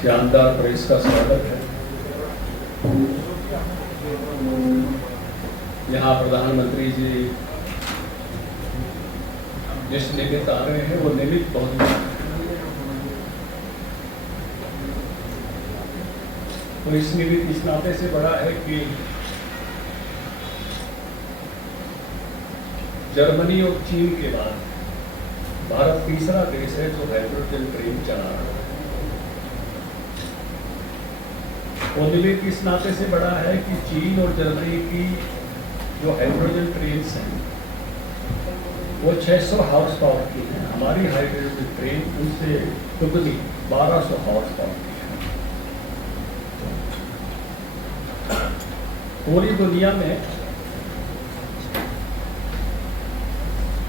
शानदार प्रेस का स्वागत है। यहाँ प्रधानमंत्री जी जिस निमित्त आ रहे हैं वो निमित्त बहुत बड़ा है। तो इस निमित्त इस नाते से बड़ा है कि जर्मनी और चीन के बाद भारत तीसरा देश है जो हाइड्रोजन ट्रेन चला रहा है। वो निमित्त इस नाते से बड़ा है कि चीन और जर्मनी की जो हाइड्रोजन ट्रेन हैं वो 600 हॉर्स पावर की है। हमारी हाइड्रोजन ट्रेन उनसे दुगनी 1200 हॉर्स पावर की है। पूरी दुनिया में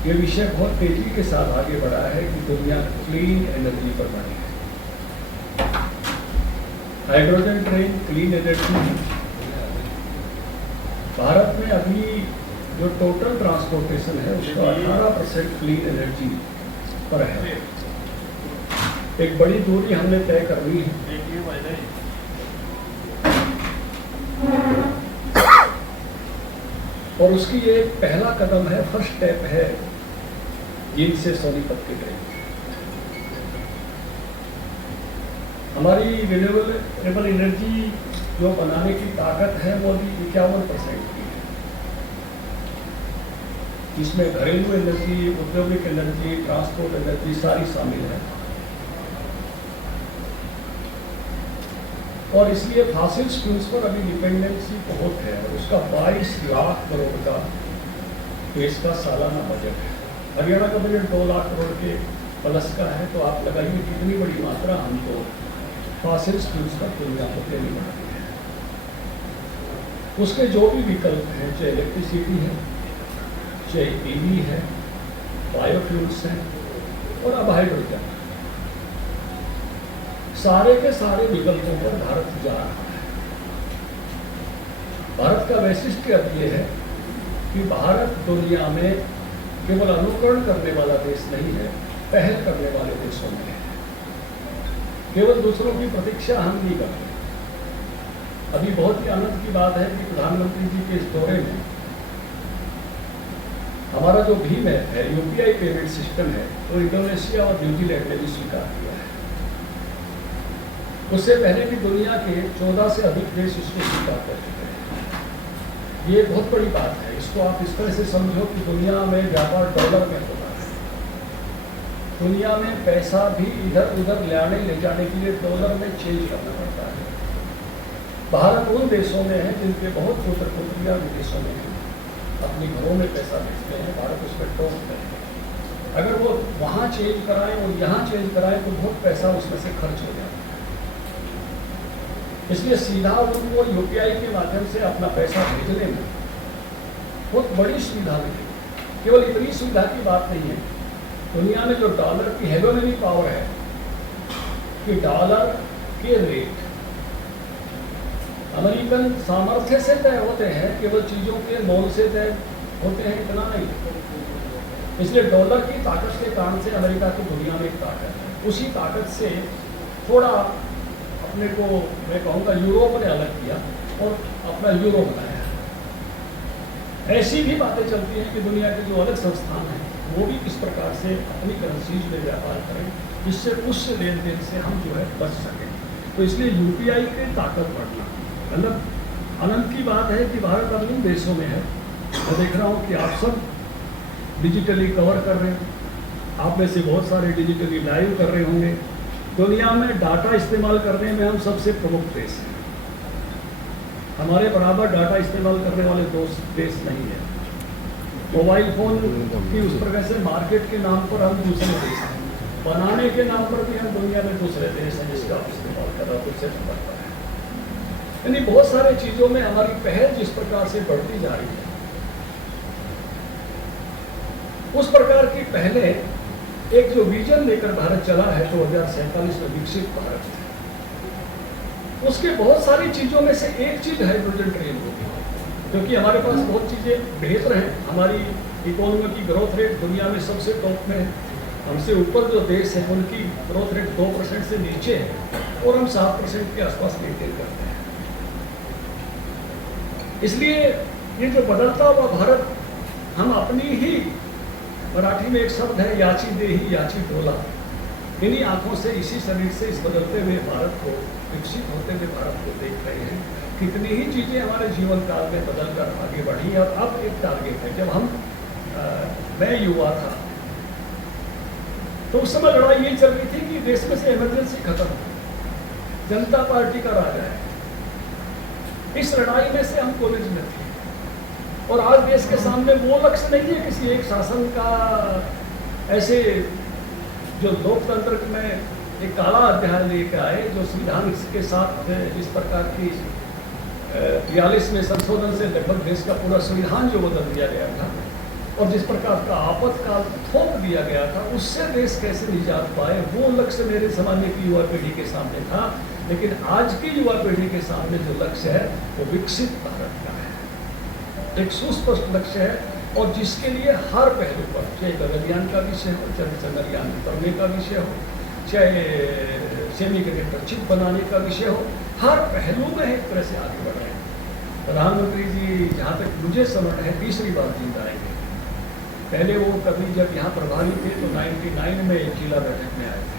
ये विषय बहुत तेजी के साथ आगे बढ़ा है कि दुनिया क्लीन एनर्जी पर बढ़ी है। हाइड्रोजन ट्रेन क्लीन एनर्जी है। भारत में अभी जो टोटल ट्रांसपोर्टेशन है उसका 18% क्लीन एनर्जी पर है। एक बड़ी दूरी हमने तय करनी है। और उसकी ये पहला कदम है, फर्स्ट स्टेप है जींद से सोनीपत के ट्रेन। हमारी रिन्यूएबल एनर्जी जो बनाने की ताकत है वो अभी 51% की है। इसमें घरेलू एनर्जी, औद्योगिक एनर्जी, ट्रांसपोर्ट एनर्जी सारी शामिल है। और इसलिए फॉसिल फ्यूल्स पर अभी डिपेंडेंसी बहुत है। और उसका 22 लाख करोड़ का देश का सालाना बजट है। हरियाणा का बजट 2 लाख करोड़ के प्लस का है। तो आप लगाइए कितनी बड़ी मात्रा हमको फॉसिल फ्यूल्स का दुनिया को देनी पड़ती है। उसके जो भी विकल्प हैं, चाहे इलेक्ट्रिसिटी है, चाहे ईवी है, बायोफ्यूल्स हैं और अब हाइड्रोजन, सारे के सारे विकल्पों पर भारत जा रहा है। भारत का वैशिष्ट्य अब ये है कि भारत दुनिया में केवल अनुकरण करने वाला देश नहीं है, पहल करने वाले देशों में है। केवल दूसरों की प्रतीक्षा हम नहीं करते। अभी बहुत ही आनंद की बात है कि प्रधानमंत्री जी के इस दौरे में हमारा जो भीम है, यूपीआई पेमेंट सिस्टम है, तो इंडोनेशिया और न्यूजीलैंड ने भी स्वीकार किया है। उससे पहले भी दुनिया के 14 से अधिक देश इसको स्वीकार कर चुके हैं। ये बहुत बड़ी बात है। इसको आप इस तरह से समझो कि दुनिया में व्यापार डॉलर में होता है। दुनिया में पैसा भी इधर उधर ले जाने के लिए डॉलर में चेंज करना पड़ता है। भारत उन देशों में है जिनके बहुत पुत्र पुत्रियां विदेशों में हैं, अपने घरों में पैसा भेजते हैं, भारत उस पर टोकते हैं। अगर वो वहाँ चेंज कराएं और यहाँ चेंज कराएं तो बहुत पैसा उसमें से खर्च हो जाता है। इसलिए सीधा उनको यूपीआई के माध्यम से अपना पैसा भेजने में बहुत बड़ी सुविधा मिली। केवल इतनी सुविधा की बात नहीं है, दुनिया में जो डॉलर की हेगोमनी पावर है कि डॉलर के रेट अमेरिकन सामर्थ्य से तय होते हैं, केवल चीज़ों के मोल से तय होते हैं, इतना नहीं। इसलिए डॉलर की ताकत के कारण से अमेरिका की दुनिया में एक ताकत है। उसी ताकत से थोड़ा अपने को मैं कहूँगा यूरोप ने अलग किया और अपना यूरो बनाया। ऐसी भी बातें चलती हैं कि दुनिया के जो अलग संस्थान हैं वो भी किस प्रकार से अपनी करेंसीज में व्यापार करें जिससे उस लेन देन से हम जो है बच सकें। तो इसलिए यूपीआई की ताकत बढ़ना मतलब आनंद की बात है कि भारत अब उन देशों में है। मैं देख रहा हूँ कि आप सब डिजिटली कवर कर रहे हैं। आप में से बहुत सारे डिजिटली लाइव कर रहे होंगे। दुनिया में डाटा इस्तेमाल करने में हम सबसे प्रमुख देश हैं। हमारे बराबर डाटा इस्तेमाल करने वाले देश नहीं है। मोबाइल फोन की उस प्रकार से मार्केट के नाम पर हम दूसरे देश हैं, बनाने के नाम पर भी हम दुनिया में दूसरे देश हैं जिसका आप इस्तेमाल कर रहे हो, उससे पड़ता है। यानी बहुत सारी चीज़ों में हमारी पहल जिस प्रकार से बढ़ती जा रही है, उस प्रकार की पहले एक जो विजन लेकर भारत चला है 2047 में विकसित भारत है, उसके बहुत सारी चीज़ों में से एक चीज़ हाइड्रोजन ट्रेन होगी। क्योंकि हमारे पास बहुत चीज़ें बेहतर हैं। हमारी इकोनॉमी की ग्रोथ रेट दुनिया में सबसे टॉप में है। हमसे ऊपर जो देश है उनकी ग्रोथ रेट 2% से नीचे है। और हम 7% के आसपास मेंटेन करते हैं। इसलिए ये जो बदलता हुआ भारत, हम अपनी ही, मराठी में एक शब्द है याची देही याची डोला, इन्हीं आंखों से, इसी शरीर से इस बदलते हुए भारत को, विकसित होते हुए भारत को देख रहे हैं। कितनी ही चीज़ें हमारे जीवन काल में बदल कर आगे बढ़ी। और अब एक टारगेट है, जब मैं युवा था तो उस समय लड़ाई ये चल रही थी कि देश में से इमरजेंसी खत्म हो, जनता पार्टी का राज है। इस लड़ाई में से हम कॉलेज में थे, और आज देश के सामने वो लक्ष्य नहीं है किसी एक शासन का, ऐसे जो लोकतंत्र में एक काला अध्याय लेकर आए, जो संविधान के साथ जिस प्रकार की 42 में संशोधन से लगभग देश का पूरा संविधान जो बदल दिया गया था, और जिस प्रकार का आपातकाल थोप दिया गया था, उससे देश कैसे निजात पाए, वो लक्ष्य मेरे ज़माने की युवा पीढ़ी के सामने था। लेकिन आज की युवा पीढ़ी के सामने जो लक्ष्य है वो विकसित भारत का है, एक सुस्पष्ट लक्ष्य है, और जिसके लिए हर पहलू पर, चाहे गगनयान का विषय हो, चाहे चंद्रयान उतरने का विषय हो, चाहे सेमीकंडक्टर चिप बनाने का विषय हो, हर पहलू में एक तरह से आगे बढ़ रहे हैं। प्रधानमंत्री जी जहाँ तक मुझे समझ है तीसरी बार जीत आएंगे। पहले वो कभी जब यहाँ प्रभारी थे तो 99 में एक जिला बैठक में आए थे,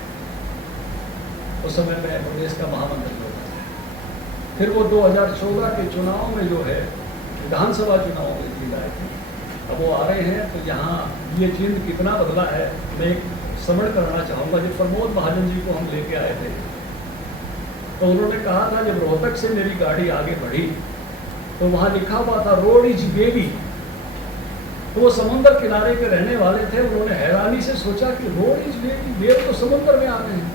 उस समय मैं प्रदेश का महामंत्री होता था। फिर वो 2014 के चुनाव में जो है विधानसभा चुनाव में जीत आए थे। अब वो आ रहे हैं, तो यहाँ ये चिन्ह कितना बदला है मैं एक स्मरण करना चाहूँगा। जब प्रमोद महाजन जी को हम लेके आए थे तो उन्होंने कहा था, जब रोहतक से मेरी गाड़ी आगे बढ़ी तो वहाँ लिखा हुआ था रोड इज बेबी। तो वो समुद्र किनारे के रहने वाले थे, उन्होंने हैरानी से सोचा कि रोड इज बेबी, बेब तो समुद्र में आ गए हैं।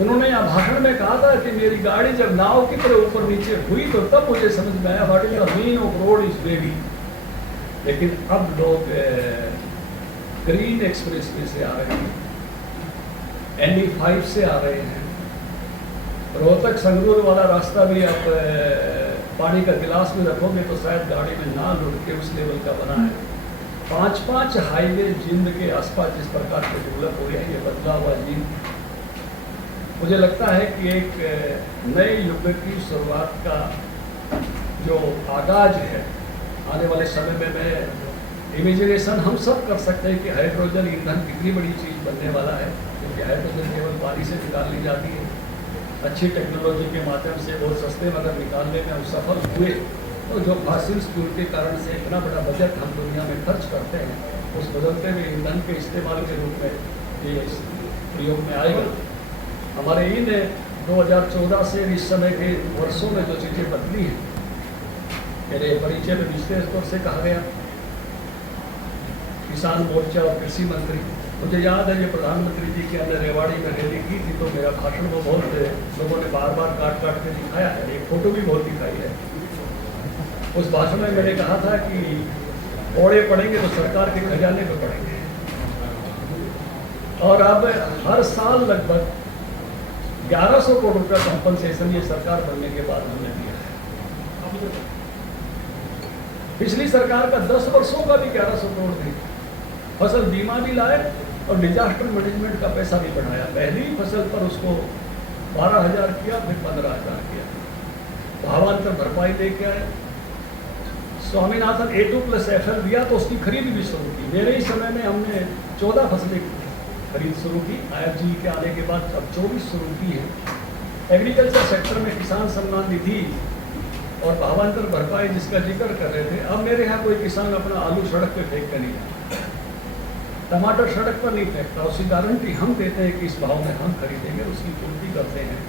उन्होंने यहाँ भाषण में कहा था कि मेरी गाड़ी जब नाव की तरह ऊपर नीचे हुई तो तब मुझे समझ में आया what is the meaning of road is baby. लेकिन अब लोग ग्रीन एक्सप्रेस वे से आ रहे हैं, NE5 से आ रहे हैं, रोहतक संगरूर वाला रास्ता भी आप पानी का गिलास में रखोगे तो शायद गाड़ी में ना लुढ़ के उस लेवल का बना है। 5-5 हाईवे जिंद के आसपास जिस प्रकार के डेवलप हो गए, ये बदला हुआ जिंद, मुझे लगता है कि एक नए युग की शुरुआत का जो आगाज है, आने वाले समय में मैं इमेजिनेशन हम सब कर सकते हैं कि हाइड्रोजन ईंधन कितनी बड़ी चीज़ बनने वाला है, क्योंकि हाइड्रोजन केवल पानी से निकाल ली जाती है। अच्छी टेक्नोलॉजी के माध्यम से बहुत सस्ते में अगर निकालने में हम सफल हुए तो जो फॉसिल फ्यूल के कारण से इतना बड़ा बजट हम दुनिया में खर्च करते हैं, उस बदलते हुए ईंधन के इस्तेमाल के रूप में ये प्रयोग में आएगा। हमारे इन 2014 से इस समय के वर्षों में जो चीज़ें बदली हैं, मेरे परिचय में विशेष तौर से कहा गया किसान मोर्चा और कृषि मंत्री, मुझे याद है ये प्रधानमंत्री जी के अंदर रेवाड़ी में रैली की थी, तो मेरा भाषण को बहुत लोगों ने बार बार काट के दिखाया है, एक फोटो भी बहुत दिखाई है। उस भाषण में मैंने कहा था कि ओड़े पड़ेंगे तो सरकार के खजाने में पड़ेंगे, और अब हर साल लगभग 1100 करोड़ रुपया कंपनसेशन ये सरकार बनने के बाद हमने दिया है। पिछली सरकार का 10 वर्षों का भी 1100 करोड़ दी, फसल बीमा भी लाए और डिजास्टर मैनेजमेंट का पैसा भी बढ़ाया। पहली फसल पर उसको 12,000 किया, फिर 15,000 किया, भावांतर भरपाई लेके आए। स्वामीनाथन A2+FL दिया तो उसकी खरीद भी शुरू की। मेरे ही समय में हमने 14 फसलें खरीद शुरू की, IFG के आने के बाद अब 24 शुरू की है। एग्रीकल्चर सेक्टर में किसान सम्मान निधि और भावांतर भरपाई जिसका जिक्र कर रहे थे, अब मेरे यहाँ कोई किसान अपना आलू सड़क पे फेंक कर नहीं जाता, टमाटर सड़क पर नहीं फेंकता, उसकी गारंटी हम देते हैं कि इस भाव में हम खरीदेंगे, उसकी पूर्ति करते हैं।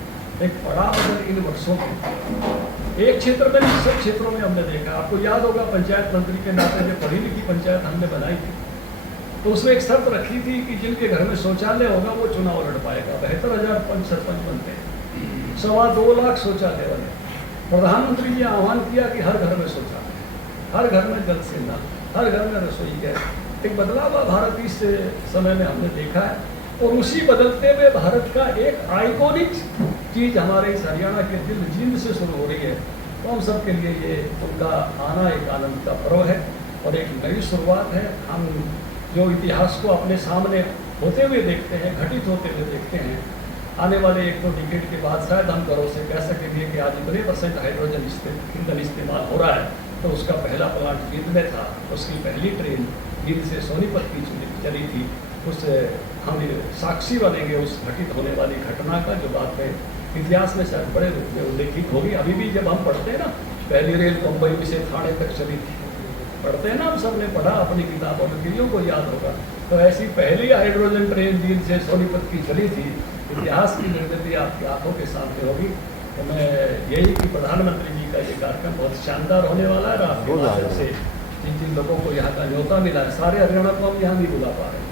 एक बड़ा बदल इन वर्षों में एक क्षेत्र में नहीं, सब क्षेत्रों में हमने देखा। आपको याद होगा पंचायत मंत्री के नाते में पढ़ी लिखी पंचायत हमने बनाई थी, तो उसमें एक शर्त रखी थी कि जिनके घर में शौचालय होगा वो चुनाव लड़ पाएगा। 72,000 सरपंच बनते हैं, 2.25 लाख शौचालय बने। प्रधानमंत्री जी आह्वान किया कि हर घर में शौचालय, हर घर में जल से नल, हर घर में रसोई गैस। एक बदलाव भारत इस समय में हमने देखा है, और उसी बदलते हुए भारत का एक आइकॉनिक चीज़ हमारे इस हरियाणा के दिल जिंद से शुरू हो रही है। तो हम सब के लिए ये उनका आना एक आनंद का पर्व है और एक नई शुरुआत है। हम जो इतिहास को अपने सामने होते हुए देखते हैं, घटित होते हुए देखते हैं, आने वाले 1-2 डिकेड के बाद शायद हम गर्व से कह सकेंगे कि आज इतने % हाइड्रोजन ईंधन इस्तेमाल हो रहा है, तो उसका पहला प्लांट जींद में था, उसकी पहली ट्रेन जींद से सोनीपत की चली थी। उस हम साक्षी बनेंगे उस घटित होने वाली घटना का, जो बात में इतिहास में शायद बड़े रूप में उल्लेखित होगी। अभी भी जब हम पढ़ते हैं ना, पहली रेल मुंबई से ठाणे तक चली थी, पढ़ते हैं ना, हम सब ने पढ़ा अपनी किताबों में, किरियों को याद होगा। तो ऐसी पहली हाइड्रोजन ट्रेन जींद से सोनीपत की चली थी। इतिहास की निर्मिति आपकी आंखों के सामने होगी। तो मैं यही कि प्रधानमंत्री जी का ये कार्यक्रम बहुत शानदार होने वाला है। आपके माध्यम से जिन जिन लोगों को यहाँ का न्योता मिला है, सारे हरियाणा को हम यहाँ नहीं बुला पा रहे हैं,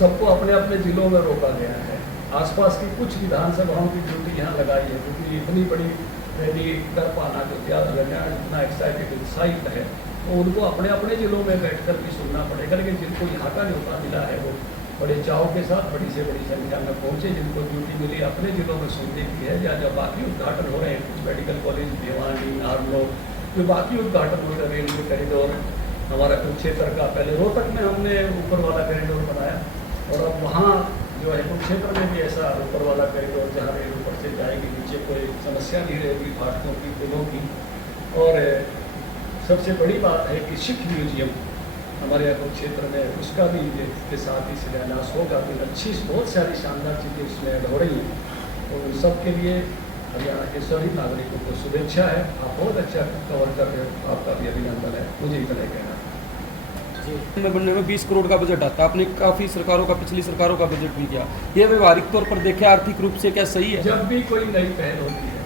सबको अपने अपने जिलों में रोका गया है। आसपास की कुछ विधानसभाओं की ड्यूटी यहाँ लगाई है, क्योंकि इतनी बड़ी रैली कर पाना जो हरियाणा इतना एक्साइटेड उत्साहित है, तो उनको अपने अपने जिलों में बैठ कर भी सुनना पड़ेगा। लेकिन जिनको यहाँ का न्योता मिला है वो बड़े चाव के साथ बड़ी से बड़ी संख्या में पहुँचे। जिनको ड्यूटी मिली अपने जिलों में सुनने की है, या जब बाकी उद्घाटन हो रहे हैं, कुछ मेडिकल कॉलेज भिवानी, आरलो, जो बाकी उद्घाटन हो रहे रेलवे कॉरिडोर, हमारा कुरुक्षेत्र का पहले रोहतक में हमने ऊपर वाला कॉरिडोर बनाया, और अब वहाँ जो है कुरुक्षेत्र में भी ऐसा ऊपर वाला कॉरिडोर जहाँ रेल ऊपर से जाएगी, नीचे कोई समस्या नहीं रहेगी फाटकों की, पुलों की। और सबसे बड़ी बात है कि सिख म्यूजियम हमारे यहाँ कुरुक्षेत्र में, उसका भी इसके साथ ही शिलान्यास होगा। तो अच्छी बहुत सारी शानदार चीज़ें इसमें ऐड हो रही हैं, और उन सब के लिए हरियाणा के सभी नागरिकों को शुभेच्छा है। आप बहुत अच्छा कवर कर रहे हो, आपका भी अभिनंदन है। मुझे इतना ही कहना है। में बनने में 20 करोड़ का बजट आता है। आपने काफ़ी सरकारों का, पिछली सरकारों का बजट भी किया। ये व्यवहारिक तौर पर देखें आर्थिक रूप से क्या सही है? जब भी कोई नई पहल होती है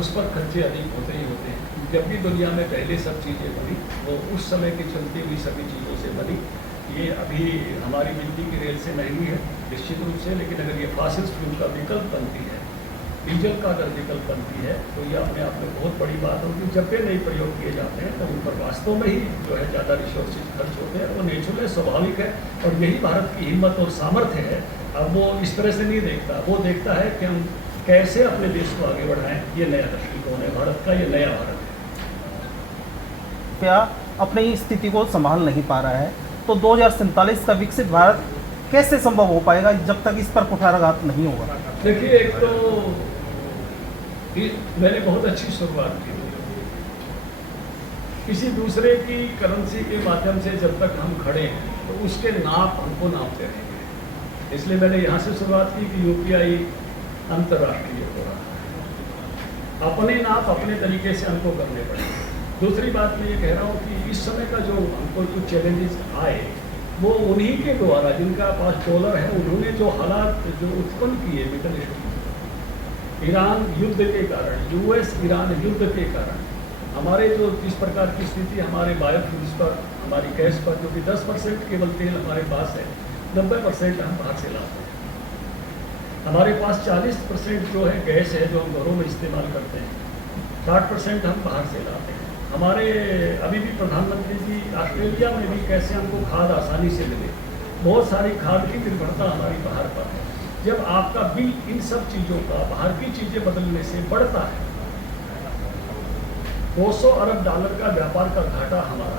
उस पर खर्चे अधिक होते ही होते हैं। जब भी दुनिया में पहले सब चीज़ें बनी, वो उस समय की चलती हुई सभी चीज़ों से बनी। ये अभी हमारी बिजली की रेल से महंगी है निश्चित रूप से, लेकिन अगर ये फॉसिल फ्यूल का विकल्प बनती है, डीजल का अगर विकल्प बनती है, तो ये अपने आप में बहुत बड़ी बात होगी। जब भी नए प्रयोग किए जाते हैं तो उन पर वास्तव में ही जो है ज़्यादा रिसोर्सेज खर्च होते हैं, वो नेचुरल स्वाभाविक है। और यही भारत की हिम्मत और सामर्थ्य है। अब वो इस तरह से नहीं देखता, वो देखता है कि हम कैसे अपने देश को आगे बढ़ाएं। ये नया दृष्टिकोण है भारत का, ये नया भारत है। क्या अपनी स्थिति को संभाल नहीं पा रहा है, तो 2047 का विकसित भारत कैसे संभव हो पाएगा जब तक इस पर कुठाराघात नहीं होगा? देखिए, एक तो मैंने बहुत अच्छी शुरुआत की। किसी दूसरे की करेंसी के माध्यम से जब तक हम खड़े हैं, तो उसके नाप हमको नापते रहेंगे। इसलिए मैंने यहाँ से शुरुआत की कि यूपीआई अंतर्राष्ट्रीय हो रहा है। अपने नाप अपने तरीके से हमको करने पड़ेंगे। दूसरी बात मैं ये कह रहा हूँ कि इस समय का जो हमको कुछ चैलेंजेस आए, वो उन्हीं के द्वारा, जिनका पास डॉलर है, उन्होंने जो हालात जो उत्पन्न किए मिडल ईस्ट में, ईरान युद्ध के कारण, यूएस ईरान युद्ध के कारण, हमारे जो जिस प्रकार की स्थिति हमारे बायोफ्यूल्स पर, हमारी गैस पर, जो कि 10% केवल तेल हमारे पास है, 90% हम बाहर से लाते हैं। हमारे पास 40% जो है गैस है, जो हम घरों में इस्तेमाल करते हैं, 60% हम बाहर से लाते हैं। हमारे अभी भी प्रधानमंत्री जी ऑस्ट्रेलिया में भी कैसे हमको खाद आसानी से मिले, बहुत सारी खाद की निर्भरता हमारी बाहर पर है। जब आपका बिल इन सब चीज़ों का, बाहर की चीज़ें बदलने से बढ़ता है, $200 अरब का व्यापार का घाटा हमारा